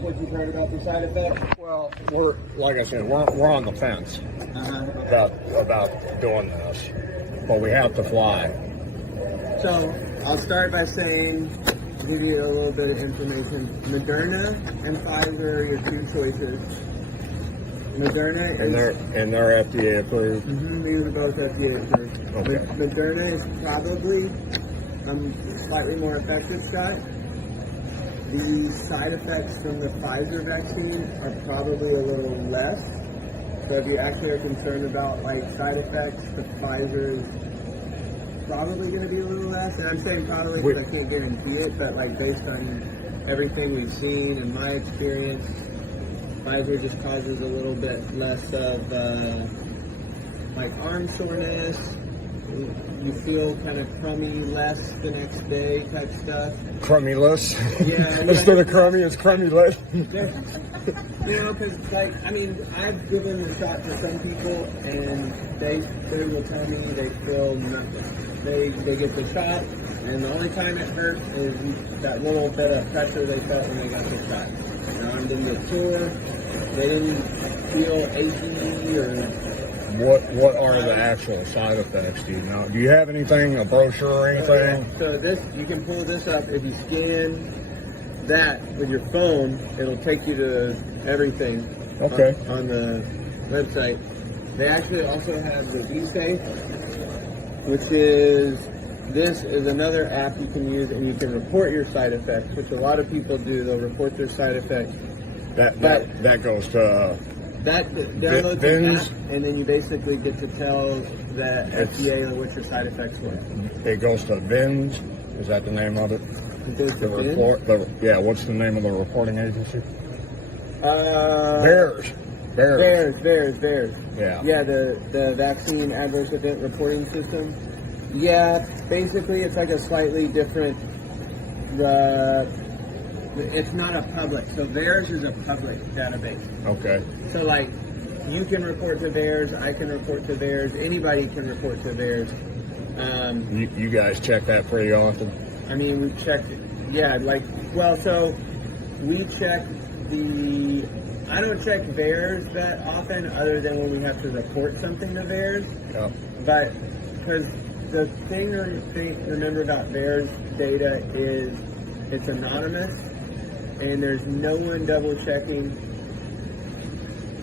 like what you've heard about the side effects? Well, like I said, we're on the fence about doing this, but we have to fly. So I'll start by saying, give you a little bit of information. Moderna and Pfizer are your two choices. Moderna is... And they're FDA approved? These are both FDA approved. Okay. Moderna is probably a slightly more effective shot. The side effects from the Pfizer vaccine are probably a little less. So if you actually are concerned about like side effects, the Pfizer is probably going to be a little less. And I'm saying probably because I can't guarantee it, but like based on everything we've seen and my experience, Pfizer just causes a little bit less of like arm soreness. You feel kind of crummy less the next day type stuff. Crummy less? Yeah. Instead of crummy, it's crummy less. You know, because like, I mean, I've given the shot to some people and they will tell me they feel nothing. They get the shot and the only time it hurts is that little bit of pressure they felt when they got the shot. Their arm didn't get sore, they didn't feel achy or... What are the actual side effects? Do you know? Do you have anything, a brochure or anything? So this, you can pull this up. If you scan that with your phone, it'll take you to everything. Okay. On the website. They actually also have the V-safe, which this is another app you can use and you can report your side effects, which a lot of people do. They'll report their side effects. That goes to... That downloads an app, and then you basically get to tell the FDA what your side effects were. It goes to VAERS. Is that the name of it? It goes to VAERS? What's the name of the reporting agency? VAERS. Yeah. Yeah, the vaccine adverse event reporting system. Yeah, basically it's like a slightly different. It's not a public. So VAERS is a public database. Okay. So like, you can report to VAERS, I can report to VAERS, anybody can report to VAERS. You guys check that pretty often? I mean, we checked, yeah, like, well, so we check I don't check VAERS that often other than when we have to report something to VAERS. Yeah. But, because the thing to remember about VAERS data is it's anonymous and there's no one double checking.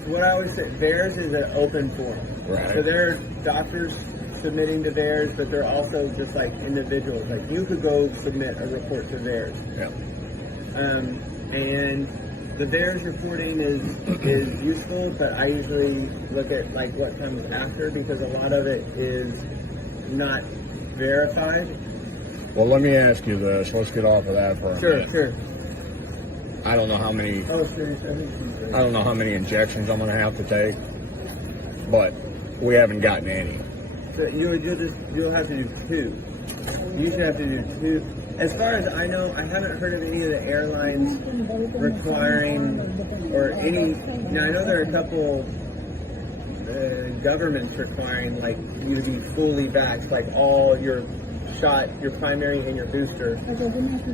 What I always say, VAERS is an open forum. Right. So there are doctors submitting to VAERS, but they're also just like individuals. Like you could go submit a report to VAERS. Yeah. And the VAERS reporting is useful, but I usually look at like what comes after because a lot of it is not verified. Well, let me ask you this. Let's get off of that for a minute. Sure. I don't know how many. I don't know how many injections I'm going to have to take, but we haven't gotten any. So you'll have to do 2. You should have to do 2. As far as I know, I haven't heard of any of the airlines requiring or any. Now I know there are a couple governments requiring like you to be fully vaxxed, like all your shot, your primary and your booster,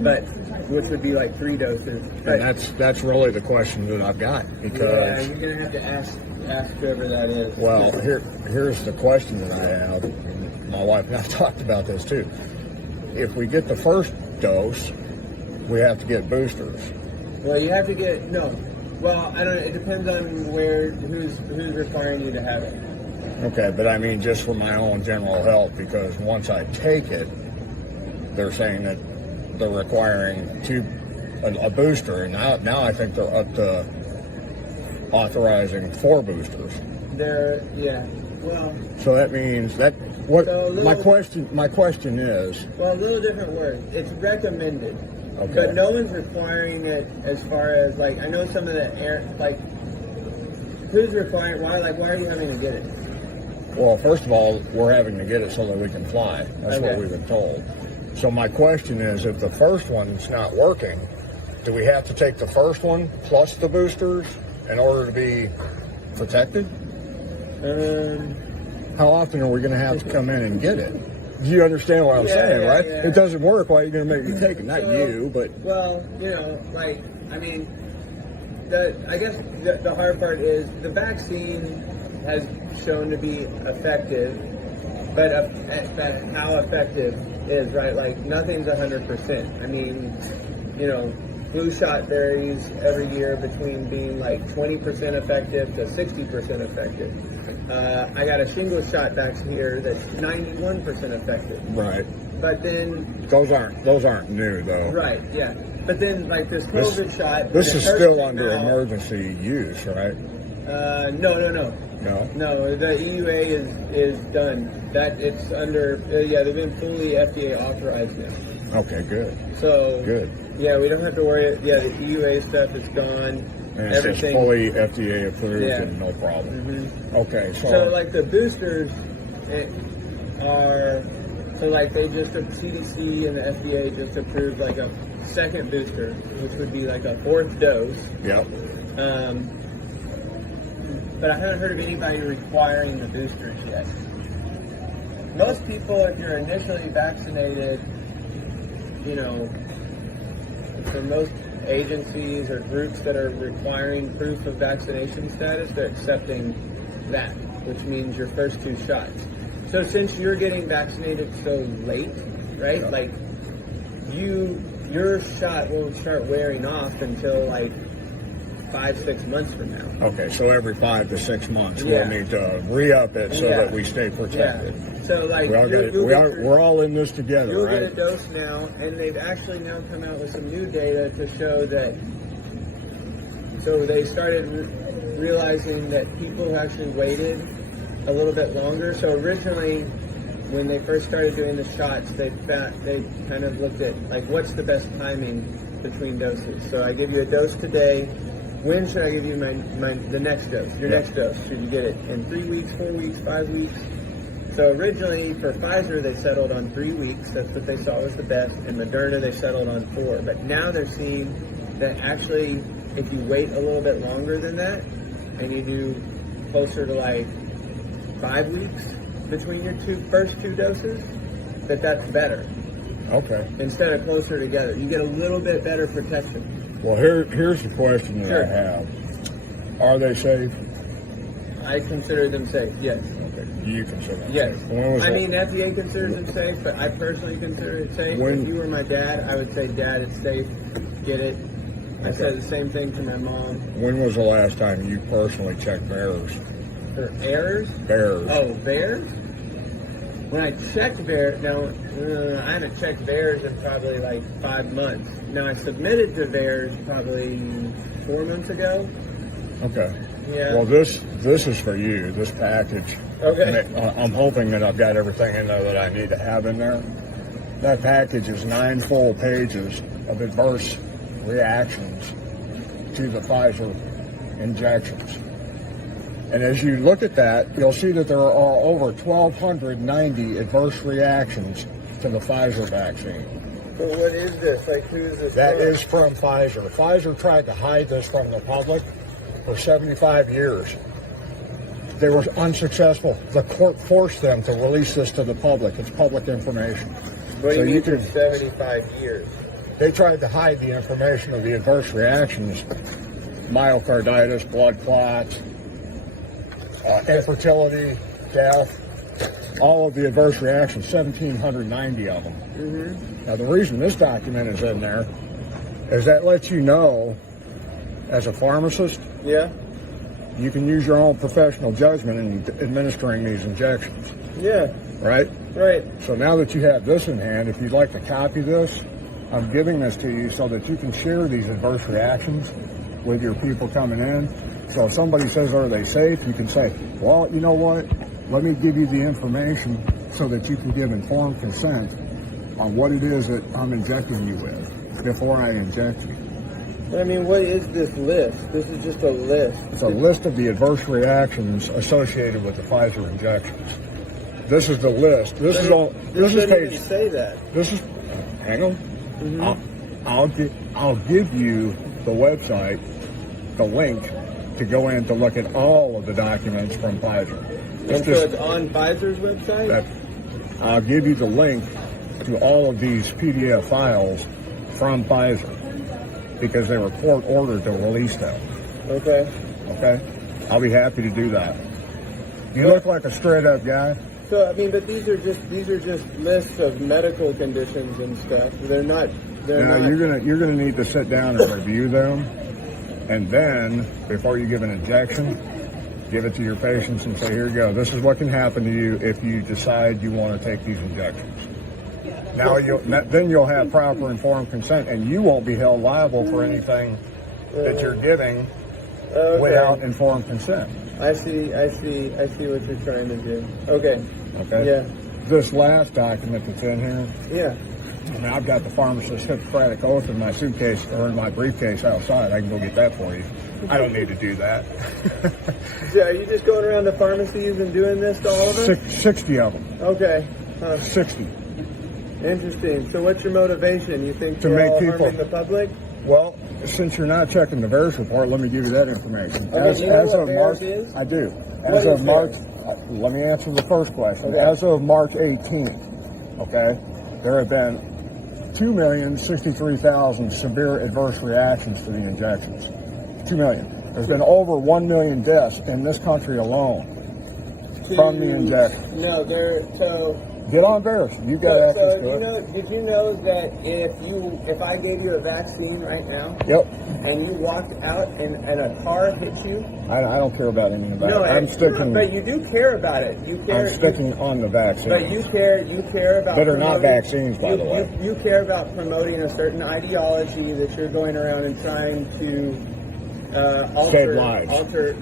but which would be like 3 doses. But, and that's really the question that I've got because yeah, you're gonna have to ask whoever that is. Well, here's the question that I have. And my wife and I talked about this too. If we get the first dose, we have to get boosters. Well, you have to get no. Well, I don't. It depends on who's requiring you to have it. Okay, but I mean just for my own general health, because once I take it, they're saying that they're requiring a booster, and now I think they're up to authorizing 4 boosters. Yeah. Well. So that means that what so my question is. Well, a little different word. It's recommended. Okay. But no one's requiring it as far as like I know some of the who's requiring why are you having to get it? Well, first of all, we're having to get it so that we can fly. That's Okay. what we've been told. So my question is, if the first one's not working, do we have to take the first one plus the boosters in order to be protected? How often are we going to have to come in and get it? Do you understand what I'm saying, right? Yeah. It doesn't work. Why are you going to make me take it? Not you, but... Well, you know, like, I mean, I guess the hard part is the vaccine has shown to be effective, but how effective is, right? Like, nothing's 100%. I mean, you know, flu shot varies every year between being like 20% effective to 60% effective. I got a shingles shot back here that's 91% effective. Right. But then Those aren't new though. right, yeah. But then like this COVID shot. This is still under now, emergency use, right? No. No. No, the EUA is done. That it's under. Yeah, they've been fully FDA authorized now. Okay, good. So Good. Yeah, we don't have to worry. Yeah, the EUA stuff is gone. And it's just fully FDA approved and no problem. Mm-hmm. Okay, So like the boosters are, so like they just, CDC and the FDA just approved like a second booster, which would be like a fourth dose. Yep. But I haven't heard of anybody requiring the boosters yet. Most people, if you're initially vaccinated, you know, for most agencies or groups that are requiring proof of vaccination status, they're accepting that, which means your first two shots. So since you're getting vaccinated so late, right? Yeah. Like your shot won't start wearing off until like 5-6 months from now. Okay, so every 5 to 6 months Yeah. we'll need to re-up it so that we stay protected. Yeah. So like We're all in this together, you'll right? get a dose now, and they've actually now come out with some new data to show that. So they started realizing that people actually waited a little bit longer. So originally, when they first started doing the shots, they kind of looked at like what's the best timing between doses. So I give you a dose today. When should I give you the next dose? Your next dose. Should you get it in 3 weeks, 4 weeks, 5 weeks? So originally for Pfizer, they settled on 3 weeks. That's what they saw was the best. And Moderna, they settled on 4. But now they're seeing that actually, if you wait a little bit longer than that, and you do closer to like 5 weeks between your first two doses, that's better. Okay. Instead of closer together. You get a little bit better protection. Well, here's the question that Sure. I have. Are they safe? I consider them safe, yes. Okay. You consider them Yes. safe. When was I that? mean, FDA considers them safe, but I personally consider it safe. If you were my dad, I would say, Dad, it's safe. Get it. I said the same thing to my mom. When was the last time you personally checked VAERS? For errors? VAERS. Oh, VAERS? When I checked VAERS, now, I haven't checked VAERS in probably like 5 months. Now, I submitted to VAERS probably 4 months ago. Okay. Yeah. Well, this is for you, this package. Okay. I'm hoping that I've got everything in there that I need to have in there. That package is 9 full pages of adverse reactions to the Pfizer injections. And as you look at that, you'll see that there are over 1,290 adverse reactions to the Pfizer vaccine. So what is this? Like, who is this? That from? is from Pfizer. Pfizer tried to hide this from the public for 75 years. They were unsuccessful. The court forced them to release this to the public. It's public information. What do you So mean you for can- 75 years? They tried to hide the information of the adverse reactions, myocarditis, blood clots, infertility, death, all of the adverse reactions, 1,790 of them. Mm-hmm. Now, the reason this document is in there is that lets you know, as a pharmacist, Yeah. you can use your own professional judgment in administering these injections, Yeah. right? Right. So now that you have this in hand, if you'd like to copy this, I'm giving this to you so that you can share these adverse reactions with your people coming in. So if somebody says, are they safe? You can say, well, you know what? Let me give you the information so that you can give informed consent on what it is that I'm injecting you with before I inject you. I mean, what is this list? This is just a list. It's a list of the adverse reactions associated with the Pfizer injections. This is the list. This is all. This is doesn't page. even say that. This is. Hang on. Mm-hmm. I'll give you the website, the link to go in to look at all of the documents from Pfizer. And so it's on Pfizer's website? I'll give you the link to all of these PDF files from Pfizer. because they were court ordered to release them. Okay. Okay? I'll be happy to do that. You look like a straight up guy. So I mean, but these are just lists of medical conditions and stuff. They're not. You're gonna need to sit down and review them, and then before you give an injection, give it to your patients and say, here you go. This is what can happen to you if you decide you want to take these injections. Now then you'll have proper informed consent, and you won't be held liable for anything that you're giving without informed consent. I see what you're trying to do. Okay. Okay. Yeah. This last document that's in here. Yeah. I mean, I've got the pharmacist's Hippocratic Oath in my suitcase or in my briefcase outside. I can go get that for you. I don't need to do that. So are you just going around the pharmacies and doing this to all of them? 60 of them. Okay. 60. Interesting. So what's your motivation? You think to we're make all people harming the public? Well, since you're not checking the VAERS report, let me give you that information. Okay, do you know what of VAERS March, is? I do. What As is of March, VAERS? let me answer the first question. Okay. As of March 18th, okay, there have been 2,063,000 severe adverse reactions to the injections. 2 million. There's been over 1 million deaths in this country alone from the injection. No, so Get on VAERS. You got access to it. Did you know that if I gave you a vaccine right now, Yep. and you walked out and a car hit you? I don't care about anything about No, it. I'm sticking. but you do care about it. You care. I'm sticking on the vaccine. But you care about. That are not promoting- vaccines, by the way. You care about promoting a certain ideology that you're going around and trying to Save lives.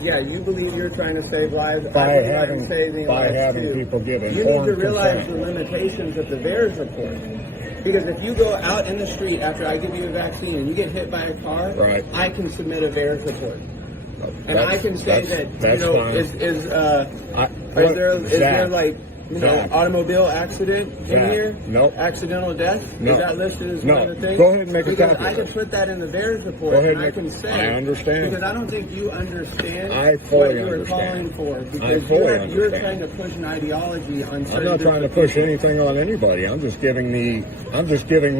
Yeah, you believe you're trying to save lives. By I believe having- I'm saving by lives having too. people give You need informed to realize consent. the limitations of the VAERS report. Because if you go out in the street after I give you a vaccine and you get hit by a car, Right. I can submit a VAERS report. And That's- I can say that's- that, that's fine. is there like, Zach. automobile accident in Zach. here? Nope. Accidental death? No. Is that listed as No. one of the things? Go ahead and make a because copy I of can it. put that in the VAERS report, Go ahead and and I make can it. say. I understand. Because I don't think you understand I fully what you were understand. calling for. I Because fully you're understand. trying to push an ideology on certain I'm not trying to different push people. anything on anybody. I'm just giving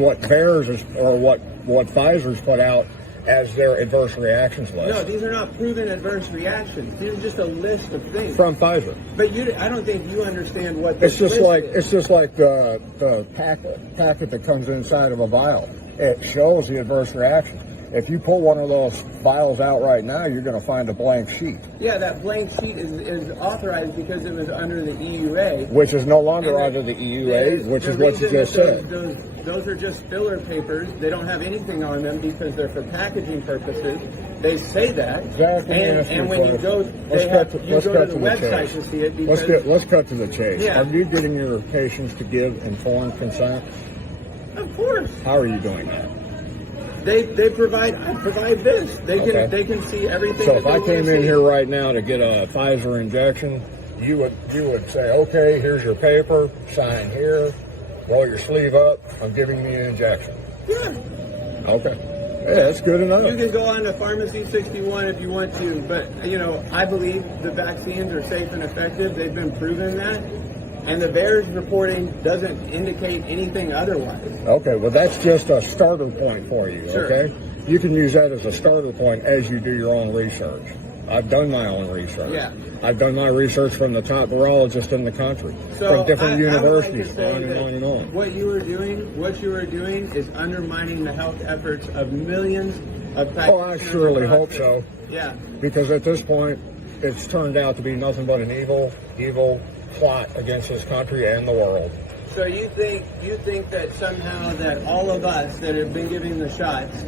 what VAERS is, or what Pfizer's put out as their adverse reactions list. No, these are not proven adverse reactions. These are just a list of things. From Pfizer. But I don't think you understand what It's this just list like is. the packet that comes inside of a vial. It shows the adverse reaction. If you pull one of those vials out right now, you're going to find a blank sheet, Yeah, that blank sheet is authorized because it was under the EUA. which is no longer And under the EUA, which is what you reason just that said. Those are just filler papers. They don't have anything on them because they're for packaging purposes. They say that. Exactly. And when you go, Let's you cut go to to the the website chase. to see it because Let's cut to the chase. Yeah. Are you getting your patients to give informed consent? of course How are you doing that? I provide this. Okay. They can see everything. So that if they I wanna came in see. here right now to get a Pfizer injection, you would say, okay, here's your paper, sign here, roll your sleeve up, I'm giving you an injection. Yeah. Okay. Yeah, that's good enough. You can go on to Pharmacy 61 if you want to, but I believe the vaccines are safe and effective. They've been proven that, and the VAERS reporting doesn't indicate anything otherwise. Okay, well that's just a starter point for you, Sure. okay? You can use that as a starter point as you do your own research. I've done my own research. Yeah. I've done my research from the top virologists in the country, from different universities, I would like to say on and that on and on. What you are doing is undermining the health efforts of millions of practitioners. Oh, I surely across hope the- so. Yeah. Because at this point, it's turned out to be nothing but an evil plot against this country and the world. So you think that somehow that all of us that have been giving the shots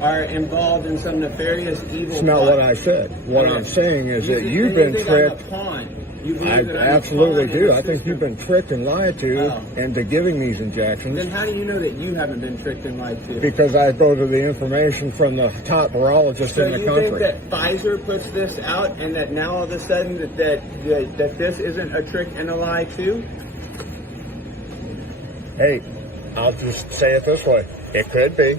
are involved in some nefarious evil It's not plot? what I said. What I'm saying is that you've been tricked. You believe I that I'm a absolutely pawn in do. the I think you've system? been tricked and lied to Oh. into giving these injections. Then how do you know that you haven't been tricked and lied to? Because I go to the information from the top virologists So in the you country. think that Pfizer puts this out, and that now all of a sudden that this isn't a trick and a lie too? Hey, I'll just say it this way. It could be.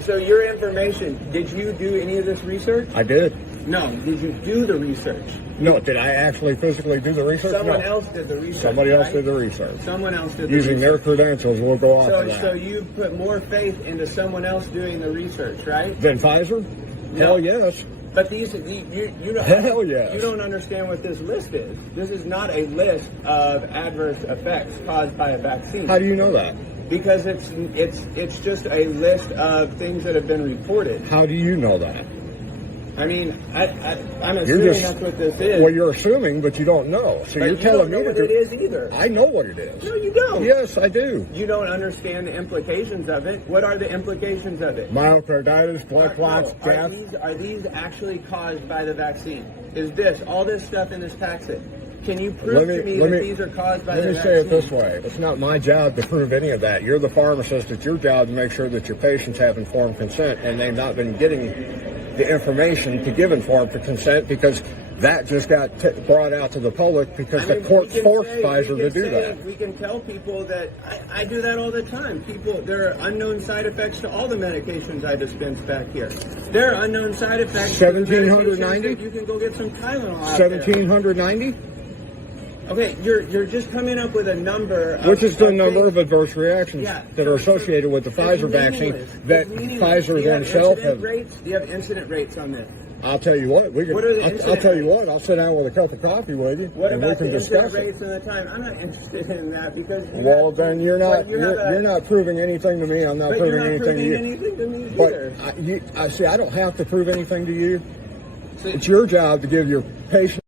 So your information, did you do any of this research? I did. No, did you do the research? No, did I actually physically do the research? Someone No. else did the research. Somebody else right? did the research. Someone else did the Using research. their credentials, we'll go off of that. So you put more faith into someone else doing the research, right? Then Pfizer? No. Hell yes. But you don't, Hell yes. you don't understand what this list is. This is not a list of adverse effects caused by a vaccine. How do you know that? Because it's just a list of things that have been reported. How do you know that? I mean, I'm assuming that's what this is. Well, you're assuming, but you don't know. So but you're telling don't me know that what it is either. I know what it is. No, you don't. Yes, I do. You don't understand the implications of it. What are the implications of it? Myocarditis, blood clots, death. Are these actually caused by the vaccine? Is this, all this stuff in this packet, can you prove to me that these are caused by the vaccine? Let me say it this way. It's not my job to prove any of that. You're the pharmacist. It's your job to make sure that your patients have informed consent, and they've not been getting the information to give informed consent because that just got brought out to the public because the courts forced Pfizer to do that. We can tell people that I do that all the time. There are unknown side effects to all the medications I dispense back here. There are unknown side effects. 1,790? You can go get some Tylenol out there. 1,790? Okay, you're just coming up with a number. Which is the number of adverse reactions Yeah. that are associated with the Pfizer vaccine that Pfizer themselves have. Do you have incident rates on this? I'll tell you what. What are the I'll tell you rates? what. I'll sit down with a cup of coffee with you, What and we about can the incident discuss it. rates and the time? I'm not interested in that because. Then you're not proving anything to me. I'm not proving anything to you. Anything to me But either. I don't have to prove anything to you. It's your job to give your patient